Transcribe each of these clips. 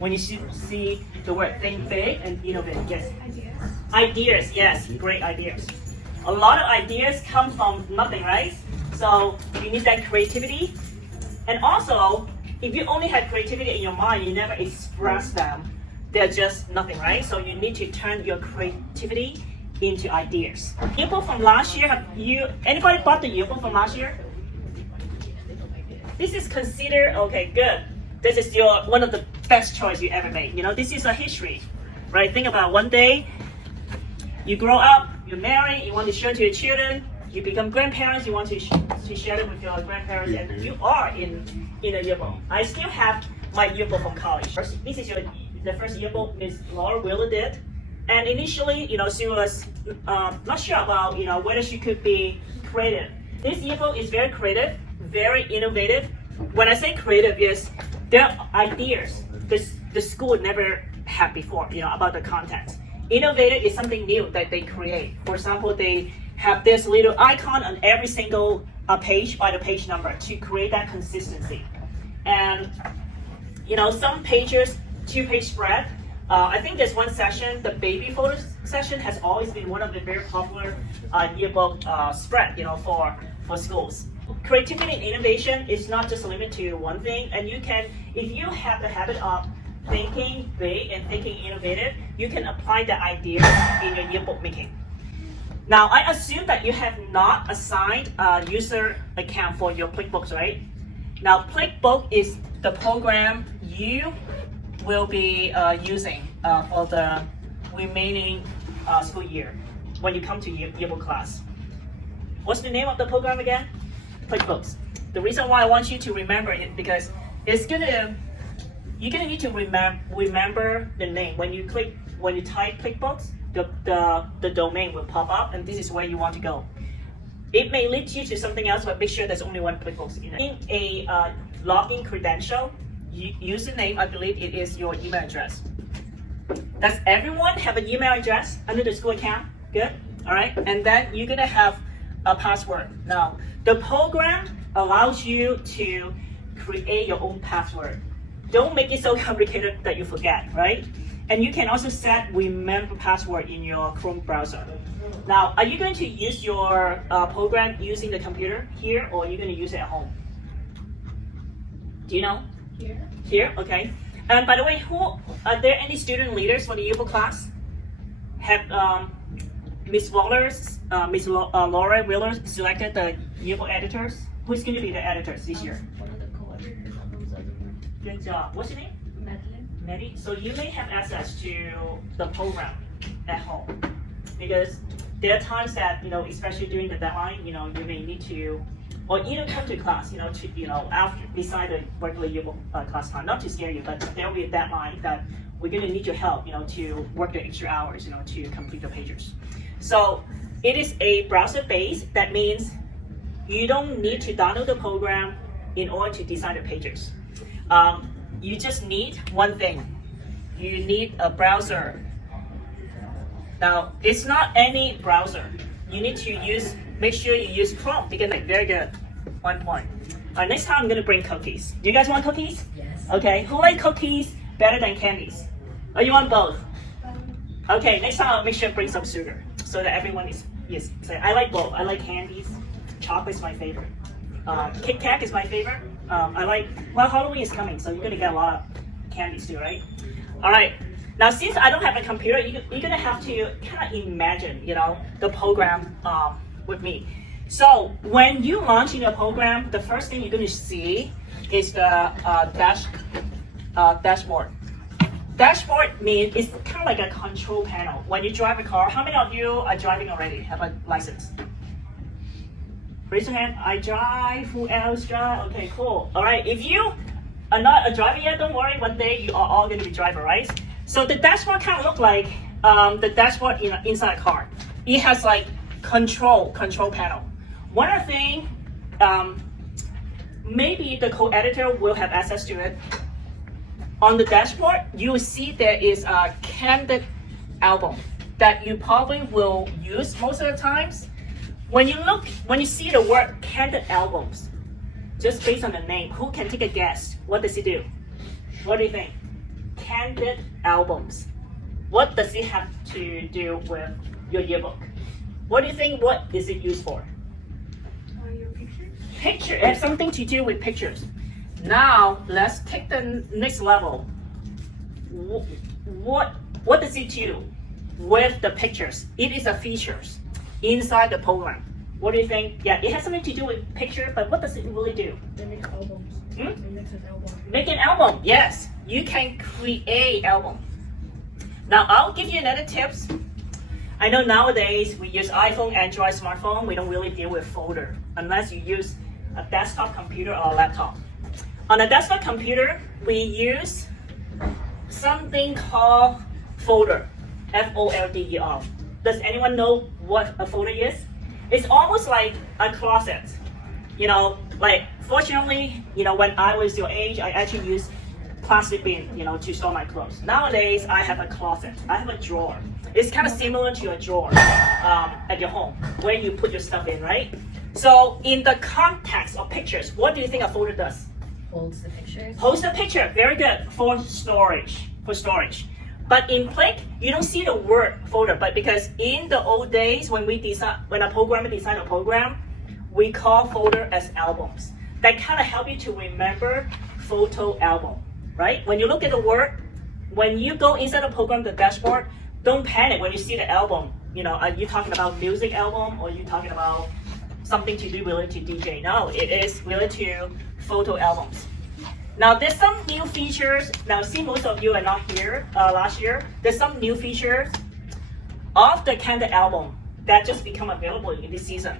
When you see the word think big and innovate, yes. Ideas, yes, great ideas. A lot of ideas come from nothing, right? So you need that creativity. And also, if you only have creativity in your mind, you never express them, they're just nothing, right? So you need to turn your creativity into ideas. Yearbook from last year, anybody bought the yearbook from last year? This is considered, okay, good. This is one of the best choice you ever made. You know, this is a history, right? Think about one day, you grow up, you marry, you want to share to your children, you become grandparents, you want to share it with your grandparents, and you are in a yearbook. I still have my yearbook from college. This is the first yearbook Miss Laura Wheeler did. And initially, you know, she was not sure about, you know, whether she could be creative. This yearbook is very creative, very innovative. When I say creative, yes, there are ideas the school never had before, you know, about the content. Innovative is something new that they create. For example, they have this little icon on every single page by the page number to create that consistency. And, you know, some pages, 2-page spread. I think there's one section, the baby photos section has always been one of the very popular yearbook spread, you know, for schools. Creativity and innovation is not just limited to one thing, and you can, if you have the habit of thinking big and thinking innovative, you can apply the ideas in your yearbook making. Now, I assume that you have not assigned a user account for your QuickBooks, right? Now, QuickBooks is the program you will be using for the remaining school year when you come to yearbook class. What's the name of the program again? QuickBooks. The reason why I want you to remember it because you're gonna need to remember the name. When you type QuickBooks, the domain will pop up, and this is where you want to go. It may lead you to something else, but make sure there's only one QuickBooks in it. In a login credential, username, I believe it is your email address. Does everyone have an email address under the school account? Good. All right. And then you're gonna have a password. Now, the program allows you to create your own password. Don't make it so complicated that you forget, right? And you can also set remember password in your Chrome browser. Now, are you going to use your program using the computer here, or are you going to use it at home? Do you know? Here, okay. And by the way, are there any student leaders for the yearbook class? Have Miss Laura Wheeler selected the yearbook editors? Who's going to be the editors this year? One of the coordinators of those editors. Good job. What's your name? Madeline. So you may have access to the program at home because there are times that, you know, especially during the deadline, you know, you may need to, or either come to class, after beside the regular yearbook class time. Not to scare you, but there will be a deadline that we're going to need your help, you know, to work the extra hours, you know, to complete the pages. So it is a browser based. That means you don't need to download the program in order to design the pages. You just need one thing. You need a browser. Now, it's not any browser. You need to make sure you use Chrome because it's very good. 1 point. Next time I'm gonna bring cookies. Do you guys want cookies? Yes. Okay, who like cookies better than candies? Or you want both? Okay, next time I'll make sure to bring some sugar so that everyone is I like both. I like candies. Chocolate is my favorite. Kit Kat is my favorite. Halloween is coming, so you're gonna get a lot of candies too, right? All right. Now, since I don't have a computer, you're gonna have to kind of imagine, you know, the program with me. So when you launch in your program, the first thing you're gonna see is the dashboard. Dashboard means it's kind of like a control panel. When you drive a car, how many of you are driving already? Have a license? Raise your hand. I drive. Who else drive? Okay, cool. All right. If you are not a driver yet, don't worry. One day you are all going to be driver, right? So the dashboard kind of look like the dashboard inside a car. It has like control panel. One other thing, maybe the co-editor will have access to it. On the dashboard, you will see there is a candid album that you probably will use most of the times. When you see the word candid albums, just based on the name, who can take a guess? What does it do? What do you think? candid albums. What does it have to do with your yearbook? What do you think? What is it used for? Your pictures? Picture. It has something to do with pictures. Now let's take the next level. What does it do with the pictures? It is a features inside the program. What do you think? Yeah, it has something to do with picture, but what does it really do? They make albums. Hmm? They make an album. Make an album. Yes, you can create album. Now I'll give you another tips. I know nowadays we use iPhone, Android, smartphone. We don't really deal with folder unless you use a desktop computer or a laptop. On a desktop computer, we use something called folder, F-O-L-D-E-R. Does anyone know what a folder is? It's almost like a closet. You know, like fortunately, you know, when I was your age, I actually used plastic bin, you know, to store my clothes. Nowadays, I have a closet. I have a drawer. It's kind of similar to a drawer at your home where you put your stuff in, right? So in the context of pictures, what do you think a folder does? Holds the pictures. Holds the picture, very good, for storage. But in Click, you don't see the word folder, but because in the old days when a programmer designed a program, we call folder as albums. That kind of help you to remember photo album, right? When you look at the word, when you go inside the program, the dashboard, don't panic when you see the album. You know, are you talking about music album or are you talking about something to do related to DJ? No, it is related to photo albums. Now there's some new features. Now see, most of you are not here last year. There's some new features of the candid album that just become available in this season.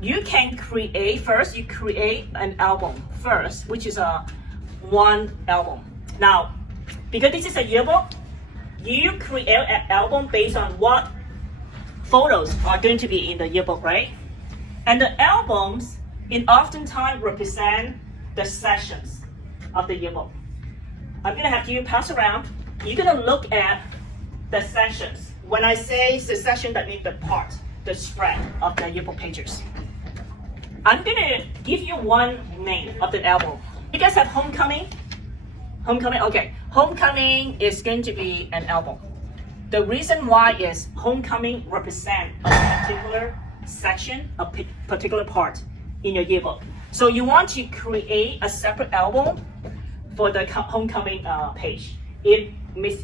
You can create an album first, which is one album. Now, because this is a yearbook, you create an album based on what photos are going to be in the yearbook, right? And the albums oftentimes represent the sessions of the yearbook. I'm gonna have you pass around. You're gonna look at the sessions. When I say the session, that means the part, the spread of the yearbook pages. I'm gonna give you one name of the album. You guys have Homecoming? Homecoming, okay. Homecoming is going to be an album. The reason why is Homecoming represents a particular section, a particular part in your yearbook. So you want to create a separate album for the Homecoming page. Miss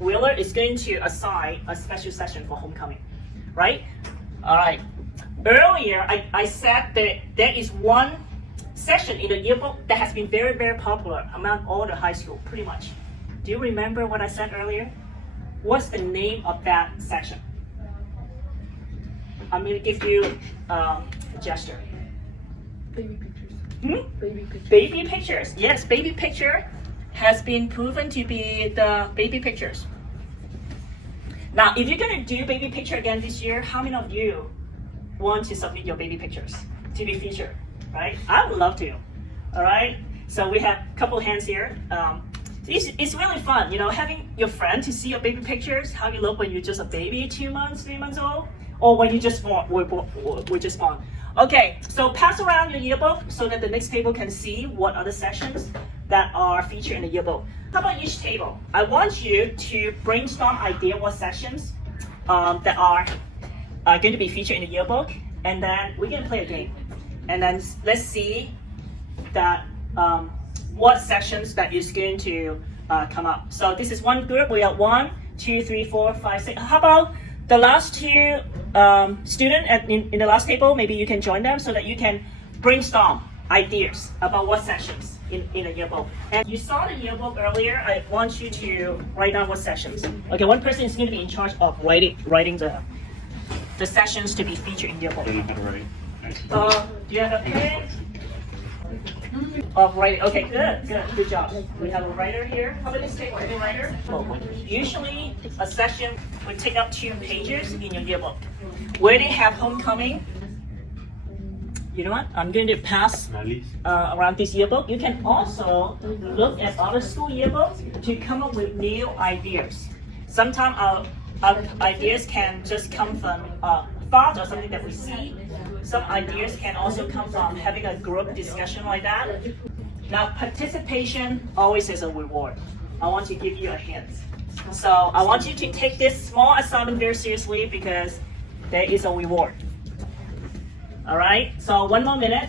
Wheeler is going to assign a special section for Homecoming, right? All right. Earlier, I said that there is one section in the yearbook that has been very, very popular among all the high school, pretty much. Do you remember what I said earlier? What's the name of that section? I'm going to give you a gesture. Baby pictures. Hmm? Baby pictures. Baby pictures. Yes, baby picture has been proven to be the baby pictures. Now, if you're going to do baby picture again this year, how many of you want to submit your baby pictures to be featured, right? I would love to, all right? So we have a couple hands here. It's really fun, you know, having your friend to see your baby pictures, how you look when you're just a baby, 2 months, 3 months old, or when you just were just born. Okay, so pass around your yearbook so that the next table can see what other sections that are featured in the yearbook. How about each table? I want you to brainstorm idea what sections that are going to be featured in the yearbook, and then we're going to play a game. And then let's see that what sections that is going to come up. So this is one group. We have 1, 2, 3, 4, 5, 6. How about the last two students in the last table? Maybe you can join them so that you can brainstorm ideas about what sections in a yearbook. And you saw the yearbook earlier. I want you to write down what sections. Okay, one person is going to be in charge of writing the sessions to be featured in the yearbook. Do you have a pen? Of writing. Okay, good job. We have a writer here. How about this table? Any writer? Usually, a session would take up 2 pages in your yearbook. Where they have Homecoming, you know what? I'm going to pass around this yearbook. You can also look at other school yearbooks to come up with new ideas. Sometimes our ideas can just come from thoughts or something that we see. Some ideas can also come from having a group discussion like that. Now, participation always is a reward. I want to give you a hint. So I want you to take this small assignment very seriously because there is a reward. All right, so 1 more minute.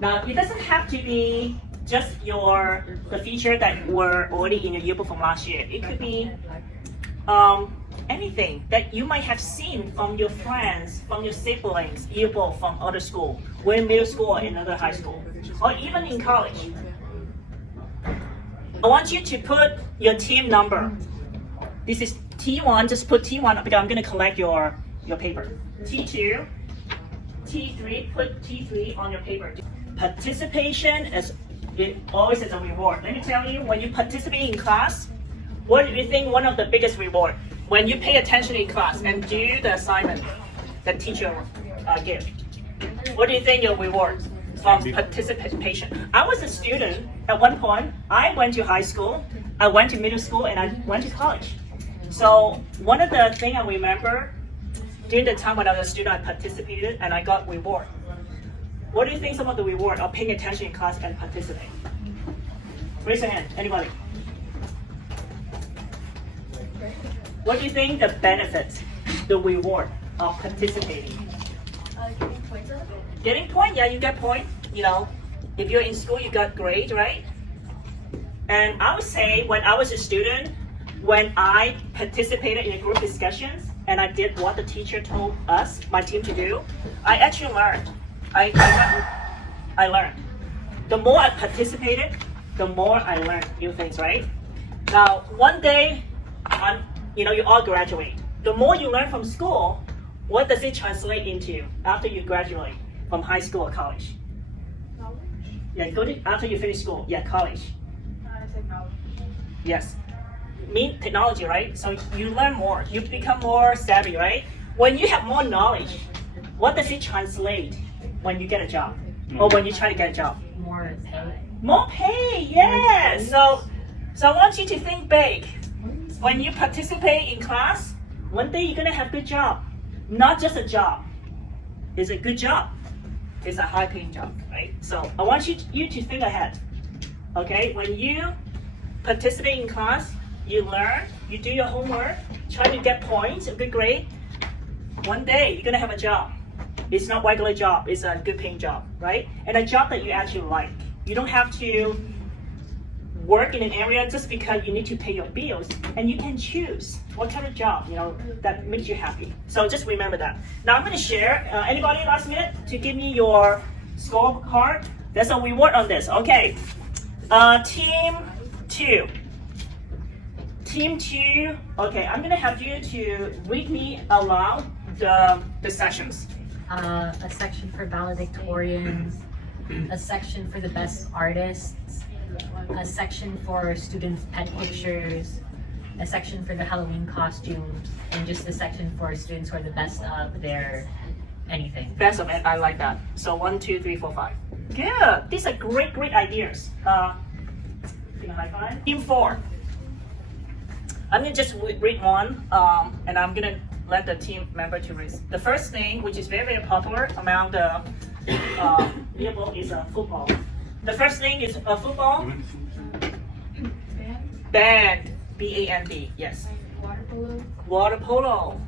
Now it doesn't have to be just the feature that were already in your yearbook from last year. It could be anything that you might have seen from your friends, from your siblings, yearbook from other school, whether in middle school or in another high school, or even in college. I want you to put your team number. This is T1, just put T1 because I'm gonna collect your paper. T2, T3, put T3 on your paper. Participation it always is a reward. Let me tell you, when you participate in class, what do you think one of the biggest reward? When you pay attention in class and do the assignment that teacher give. What do you think your reward from participation? I was a student at one point. I went to high school, I went to middle school, and I went to college. So one of the things I remember during the time when I was a student, I participated and I got reward. What do you think some of the reward of paying attention in class and participating? Raise your hand, anybody. What do you think the benefits, the reward of participating? Getting points out of it. Getting point, yeah, you get point. You know, if you're in school, you got grade, right? And I would say when I was a student, when I participated in a group discussions and I did what the teacher told us, my team, to do, I actually learned. I learned. The more I participated, the more I learned new things, right? Now, one day, you all graduate. The more you learn from school, what does it translate into after you graduate from high school or college? Knowledge. Yeah, after you finish school. Yeah, college. Technology. Yes. Technology, right? So you learn more. You become more savvy, right? When you have more knowledge, what does it translate when you get a job or when you try to get a job? More pay. More pay, yeah. So I want you to think big. When you participate in class, one day you're gonna have a good job. Not just a job. It's a good job. It's a high-paying job, right? So I want you to think ahead. Okay, when you participate in class, you learn, you do your homework, try to get points, a good grade. One day you're gonna have a job. It's not a regular job, it's a good paying job, right? And a job that you actually like. You don't have to work in an area just because you need to pay your bills, and you can choose what kind of job that makes you happy. So just remember that. Now I'm going to share. Anybody last minute to give me your scorecard? There's a reward on this. Okay. Team 2. Team 2. Okay, I'm going to have you to read me aloud the sections. A section for valedictorians, a section for the best artists, a section for students' pet pictures, a section for the Halloween costumes, and just a section for students who are the best of their anything. Best of it, I like that. So 1, 2, 3, 4, 5. Good. These are great ideas. Give a high five. Team 4. I'm gonna just read one, and I'm gonna let the team member to read. The first thing, which is very, very popular among the yearbook, is football. The first thing is football. Band. B-A-N-D. Yes. Water polo. Water polo.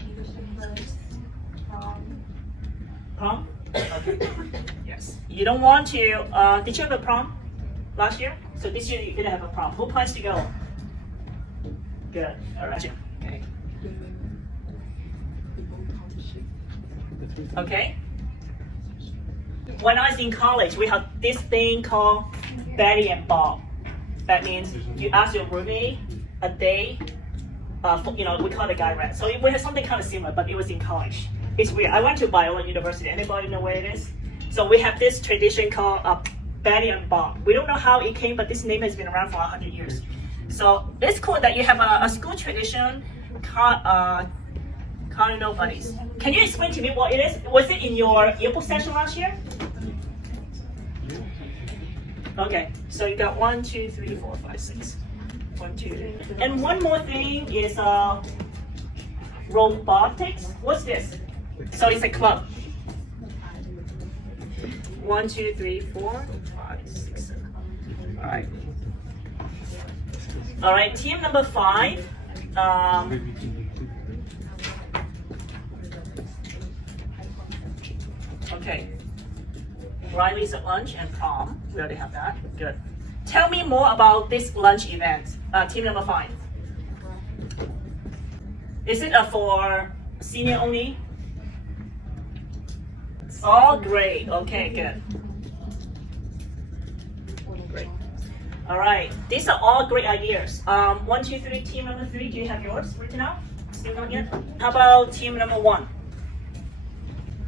English English. Prom. Okay. Yes. You don't want to. Did you have a prom last year? So this year you're gonna have a prom. Who plans to go? Good. All right. Okay. Okay. When I was in college, we had this thing called Betty and Bob. That means you ask your roommate a day. We call it a guy rent. So we had something kind of similar, but it was in college. It's weird. I went to Biola University. Anybody know where it is? So we have this tradition called Betty and Bob. We don't know how it came, but this name has been around for 100 years. So it's cool that you have a school tradition called Cardinal Buddies. Can you explain to me what it is? Was it in your yearbook session last year? Okay, so you got 1, 2, 3, 4, 5, 6. 1, 2, 3. And one more thing is robotics. What's this? So it's a club. 1, 2, 3, 4, 5, 6, 7. All right. All right, team number 5. Okay. Riley's at lunch and prom. We already have that. Good. Tell me more about this lunch event. Team number 5. Is it for senior only? All great. Okay, good. Great. All right. These are all great ideas. 1, 2, 3. Team number 3. Do you have yours written out? Still not yet. How about team number 1?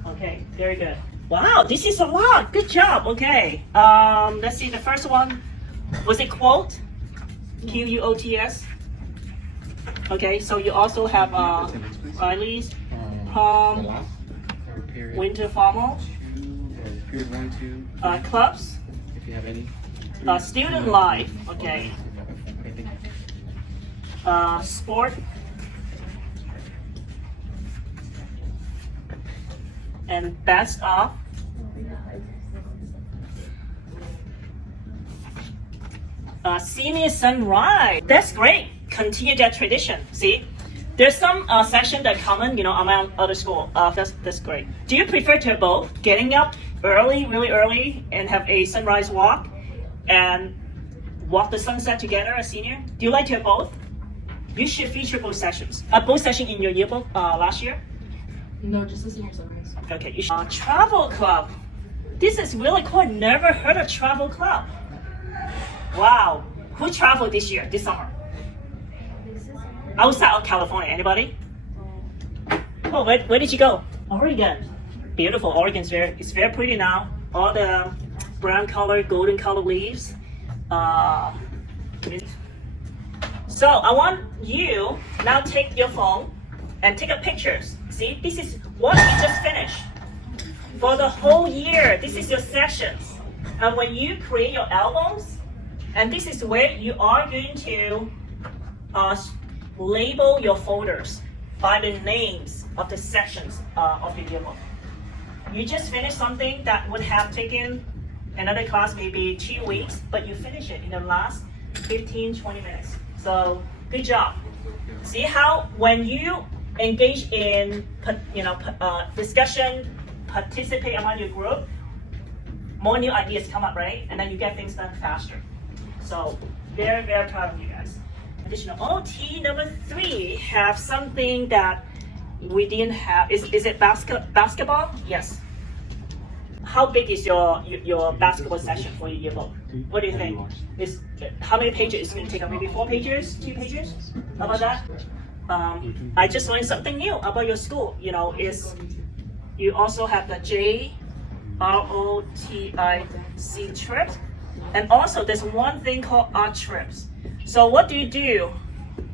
Okay. Very good. Wow. This is a lot. Good job. Okay. Let's see. The first one was it quote? Quotes. Okay. So you also have Riley's prom, winter formal, clubs. If you have any. Student life, okay. Sport. And best of. Senior sunrise. That's great. Continue that tradition. See, there's some section that common, among other school. That's great. Do you prefer to both getting up early, really early, and have a sunrise walk, and walk the sunset together as senior? Do you like to have both? You should feature both sessions. Both sessions in your yearbook last year? No, just the senior sunrise. Okay. You should. Travel club. This is really cool. Never heard of travel club. Wow. Who traveled this year, this summer? Outside of California, anybody? Oh, where did you go? Oregon. Beautiful. Oregon's it's very pretty now. All the brown color, golden color leaves. So I want you now take your phone and take a pictures. See, this is what you just finished. For the whole year, this is your sections. And when you create your albums, and this is where you are going to label your folders by the names of the sections of your yearbook. You just finished something that would have taken another class maybe 2 weeks, but you finish it in the last 15-20 minutes. So good job. See how when you engage in discussion, participate among your group, more new ideas come up, right? And then you get things done faster. So very, very proud of you guys. Additional OT number 3 have something that we didn't have. Is it basketball? Yes. How big is your basketball session for your yearbook? What do you think? How many pages is it going to take up? Maybe 4 pages, 2 pages? How about that? I just learned something new about your school. You also have the JROTIC trips, and also there's one thing called art trips. So what do you do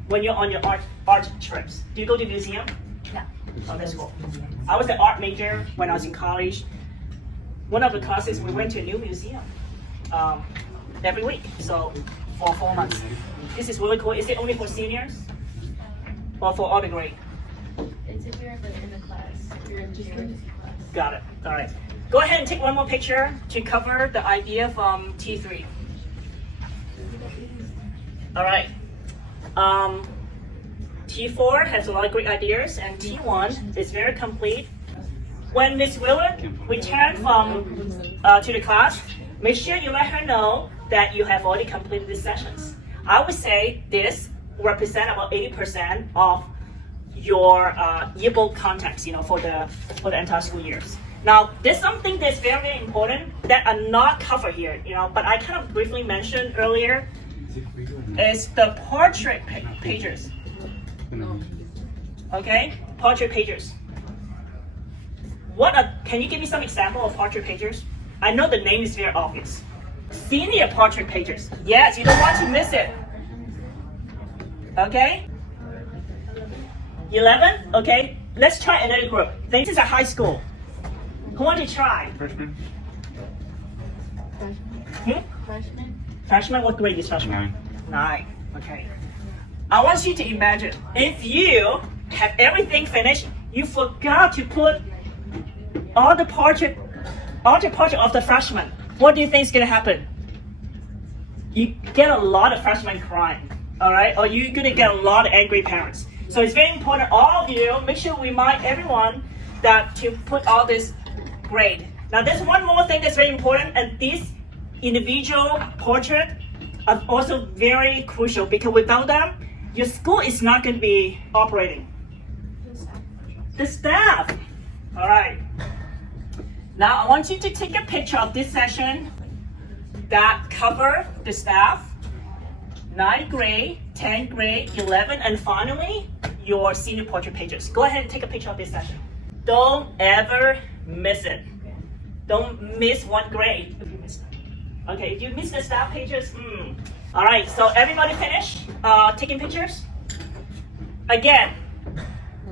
when you're on your art trips? Do you go to museum? Yeah. Oh, that's cool. I was an art major when I was in college. One of the classes we went to a new museum every week, so for 4 months. This is really cool. Is it only for seniors or for all the grade? It's if you're in the class. If you're in geography class. Got it. All right. Go ahead and take one more picture to cover the idea from T3. All right. T4 has a lot of great ideas, and T1 is very complete. When Miss Willard returns to the class, make sure you let her know that you have already completed these sessions. I would say this represents about 80% of your yearbook contents, for the entire school years. Now, there's something that's very, very important that are not covered here, but I kind of briefly mentioned earlier. Is the portrait pages. Okay, portrait pages. Can you give me some example of portrait pages? I know the name is very obvious. Senior portrait pages. Yes, you don't want to miss it. Okay. 11. Okay. Let's try another group. This is a high school. Who want to try? Freshman. Freshman. Freshman. What grade is freshman? 9. Okay. I want you to imagine if you have everything finished, you forgot to put all the portrait of the freshmen. What do you think is gonna happen? You get a lot of freshmen crying. all right? Or you're gonna get a lot of angry parents. So it's very important, all of you, make sure we remind everyone that to put all this grade. Now there's one more thing that's very important, and this individual portrait are also very crucial because without them, your school is not going to be operating. The staff. All right. Now I want you to take a picture of this session that cover the staff, 9th grade, 10th grade, 11, and finally your senior portrait pages. Go ahead and take a picture of this session. Don't ever miss it. Don't miss one grade. Okay, if you miss the staff pages, All right, so everybody finished taking pictures? Again,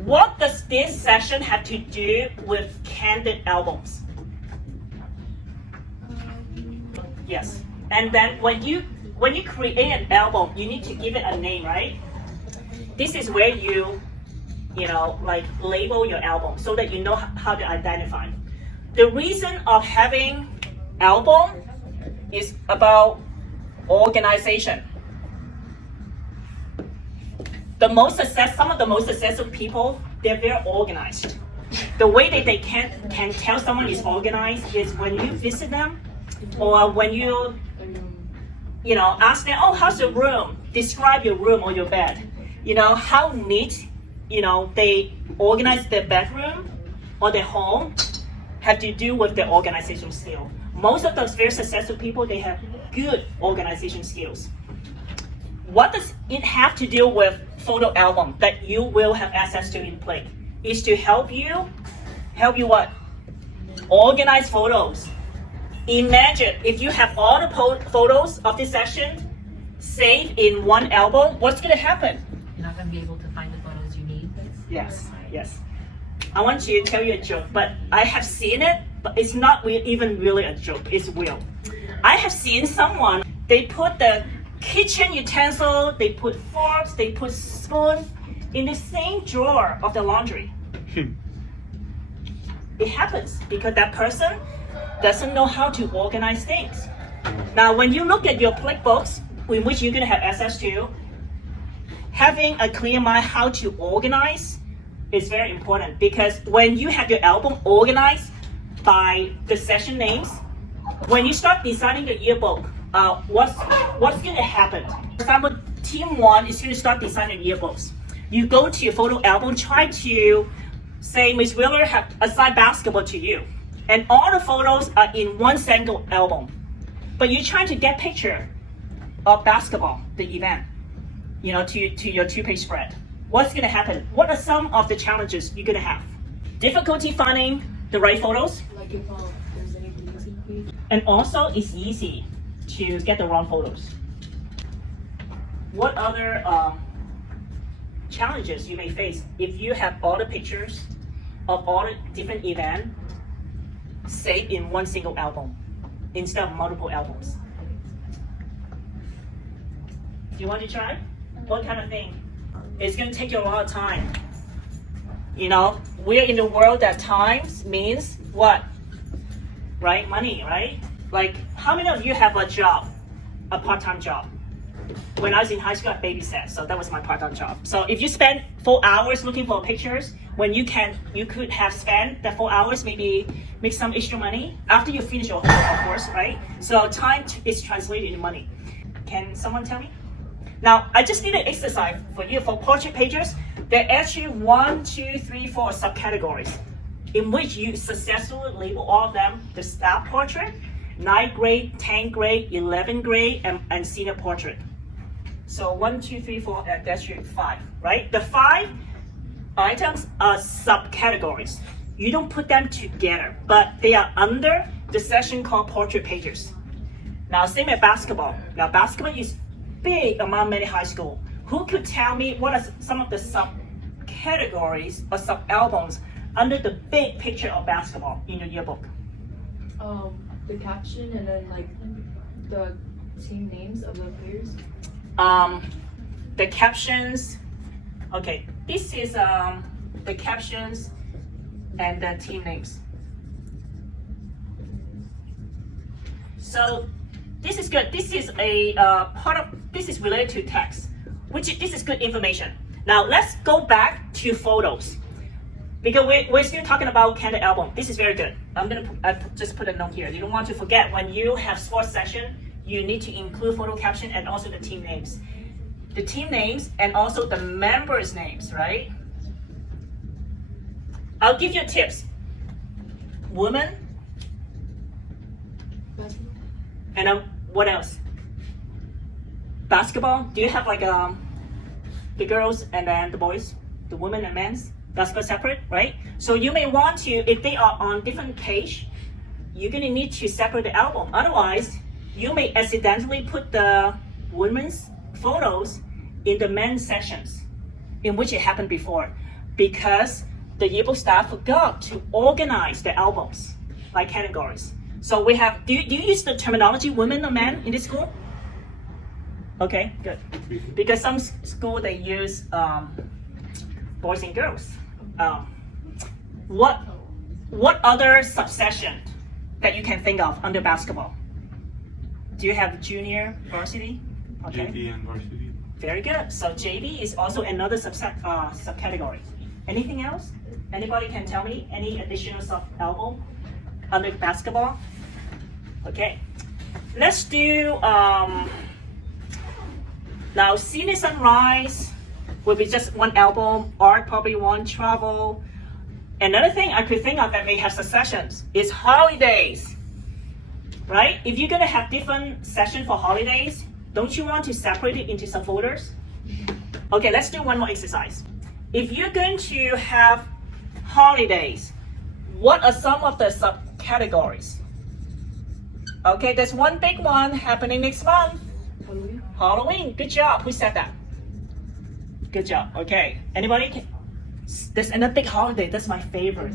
what does this session have to do with candid albums? Yes, and then when you create an album, you need to give it a name, right? This is where you like label your album so that you know how to identify. The reason of having album is about organization. Some of the most successful people, they're very organized. The way that they can tell someone is organized is when you visit them, or when you ask them, oh, how's your room? Describe your room or your bed. How neat, they organize their bedroom or their home have to do with their organization skill. Most of those very successful people, they have good organization skills. What does it have to do with photo album that you will have access to in Play? Is to help you what? Organize photos. Imagine if you have all the photos of this session saved in one album, what's going to happen? You're not going to be able to find the photos you need. Yes. I want to tell you a joke, but I have seen it, but it's not even really a joke, it's real. I have seen someone, they put the kitchen utensil, they put forks, they put spoons in the same drawer of the laundry. It happens because that person doesn't know how to organize things. Now, when you look at your playbooks, in which you're going to have access to, having a clear mind how to organize is very important, because when you have your album organized by the session names, when you start designing the yearbook, what's going to happen? For example, team 1 is going to start designing yearbooks. You go to your photo album, try to say Ms. Wheeler have assigned basketball to you, and all the photos are in one single album, but you're trying to get picture of basketball, the event, to your 2-page spread. What's going to happen? What are some of the challenges you're going to have? Difficulty finding the right photos. Like if there's any losing page. And also, it's easy to get the wrong photos. What other challenges you may face if you have all the pictures of all the different events saved in one single album instead of multiple albums? Do you want to try? What kind of thing? It's going to take you a lot of time. We're in the world that times means what? Right? Money, right? Like, how many of you have a job, a part-time job? When I was in high school, I babysat, so that was my part-time job. So if you spend 4 hours looking for pictures, when you could have spent that 4 hours, maybe make some extra money after you finish your homework, of course, right? So time is translated into money. Can someone tell me? Now, I just did an exercise for you for portrait pages. There are actually 1, 2, 3, 4 subcategories in which you successfully label all of them: the staff portrait, 9th grade, 10th grade, 11th grade, and senior portrait. So 1, 2, 3, 4, that's your 5, right? The 5 items are subcategories. You don't put them together, but they are under the section called portrait pages. Now, same as basketball. Now, basketball is big among many high school. Who could tell me what are some of the subcategories or sub-albums under the big picture of basketball in your yearbook? The caption and then like the team names of the players. The captions. Okay, this is the captions and the team names. So this is good. This is a this is related to text. this is good information. Now let's go back to photos. Because we're still talking about candid album. This is very good. Just put a note here. You don't want to forget when you have sports session, you need to include photo caption and also the team names. The team names and also the members' names, right? I'll give you tips. Women. And what else? Basketball. Do you have like the girls and then the boys, the women and men's? Basketball separate, right? So you may want to, if they are on different page, you're gonna need to separate the album. Otherwise, you may accidentally put the women's photos in the men's sections, in which it happened before, because the yearbook staff forgot to organize the albums by categories. So we have, do you use the terminology women or men in this school? Okay, good. Because some school they use boys and girls. What other subsection that you can think of under basketball? Do you have junior varsity? Okay. JV and varsity. Very good. So JV is also another subcategory. Anything else? Anybody can tell me any additional sub-album under basketball? Okay. Let's do now Senior Sunrise will be just one album, art probably one, travel. Another thing I could think of that may have successions is holidays, right? If you're gonna have different sessions for holidays, don't you want to separate it into subfolders? Okay, let's do one more exercise. If you're going to have holidays, what are some of the subcategories? Okay, there's one big one happening next month. Halloween, good job. Who said that? Good job. Okay. Anybody? There's another big holiday. That's my favorite.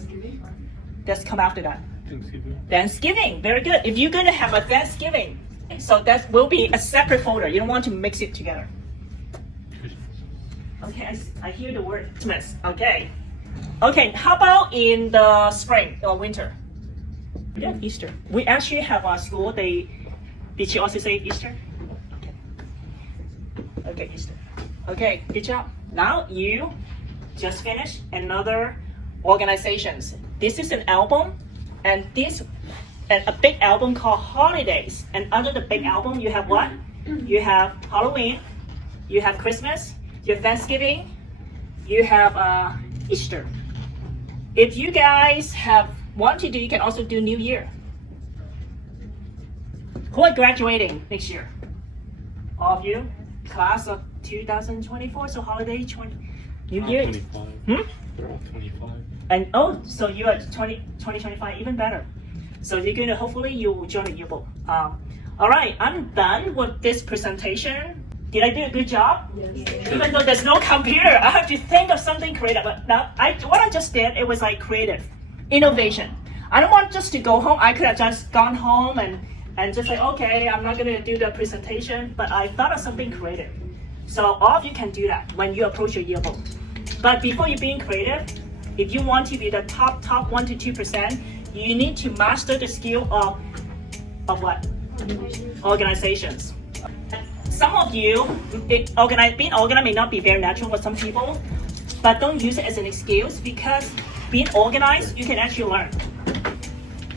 Let's come after that. Thanksgiving. Thanksgiving. Very good. If you're going to have a Thanksgiving, so that will be a separate folder. You don't want to mix it together. Okay. I hear the word Christmas. Okay. Okay. How about in the spring or winter? Yeah, Easter. We actually have our school. Did she also say Easter? Okay. Okay, Easter. Okay, good job. Now you just finished another organizations. This is an album, and a big album called Holidays. And under the big album, you have what? You have Halloween, you have Christmas, you have Thanksgiving, you have Easter. If you guys want to do, you can also do New Year. Who are graduating next year? All of you? Class of 2024, so holiday 20, New Year. 25. They're all 25. And so you are 2025, even better. So you're gonna, hopefully you will join the yearbook. All right, I'm done with this presentation. Did I do a good job? Yes. Even though there's no computer, I have to think of something creative. But now, what I just did, it was like creative, innovation. I don't want just to go home. I could have just gone home and just say, okay, I'm not gonna do the presentation, but I thought of something creative. So all of you can do that when you approach your yearbook. But before you're being creative, if you want to be the top 1 to 2%, you need to master the skill of what? Organizations. Some of you, being organized may not be very natural for some people, but don't use it as an excuse, because being organized, you can actually learn.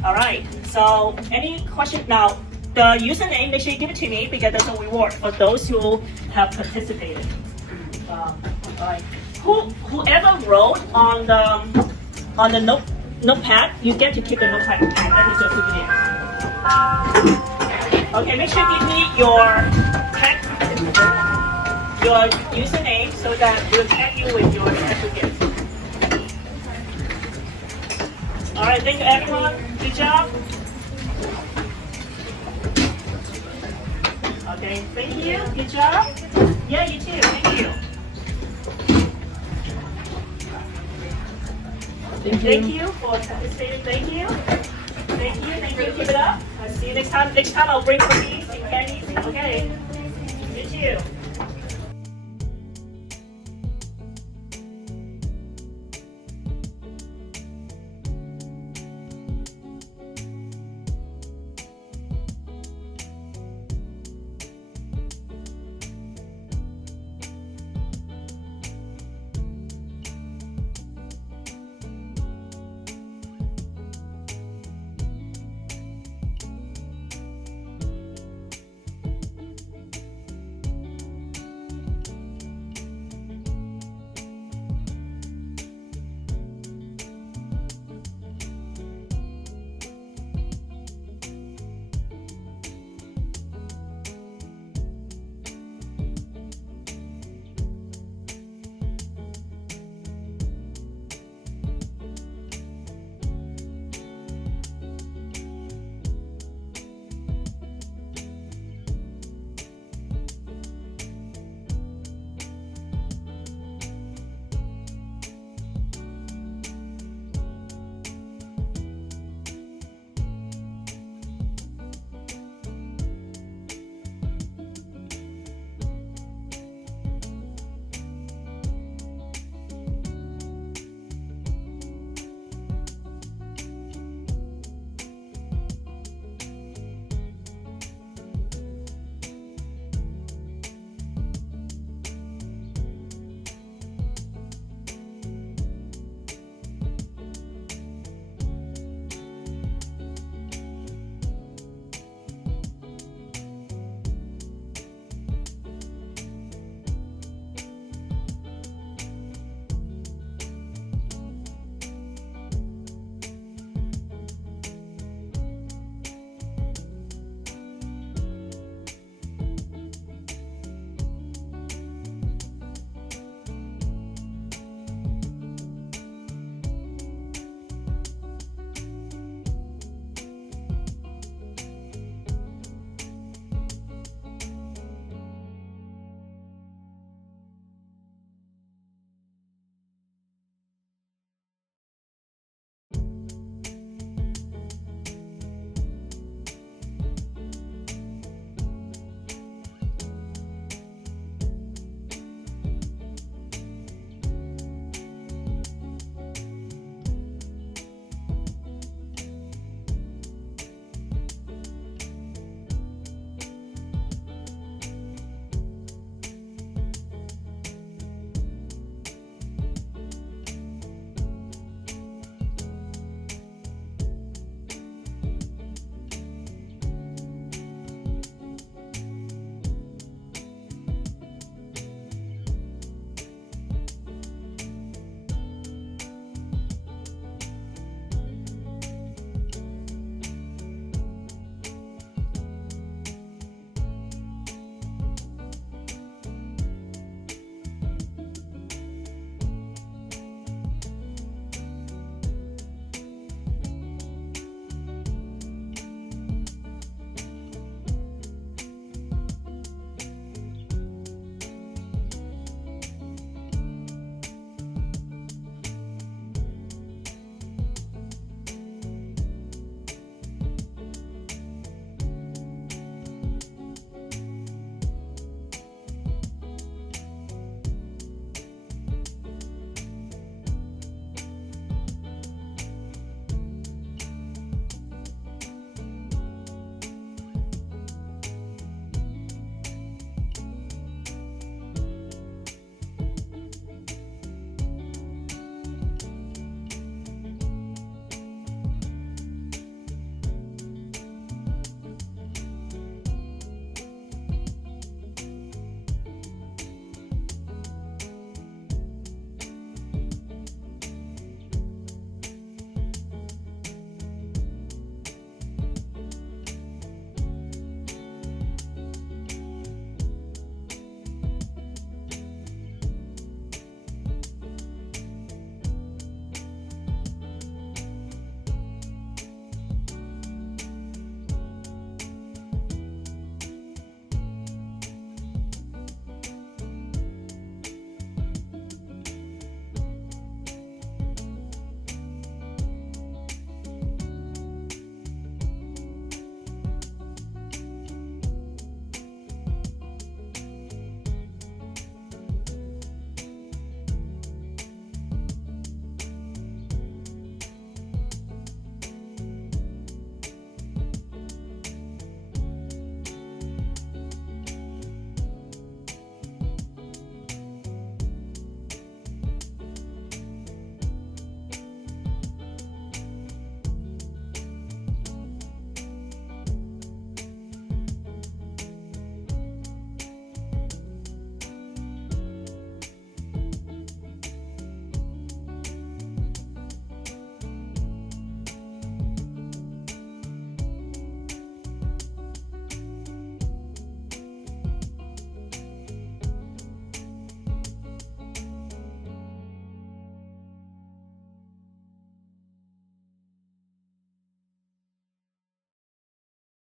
All right, so any question? Now, the username, make sure you give it to me, because there's a reward for those who have participated. All right, whoever wrote on the notepad, you get to keep the notepad. That is your souvenir. Okay, make sure you give me your username so that we'll tag you with your special gift. All right, thank you everyone. Good job. Okay, thank you. Good job. Yeah, you too. Thank you. Thank you for participating. Thank you. Thank you. Thank you. Keep it up. I'll see you next time. Next time I'll bring cookies and candies. Okay. You too.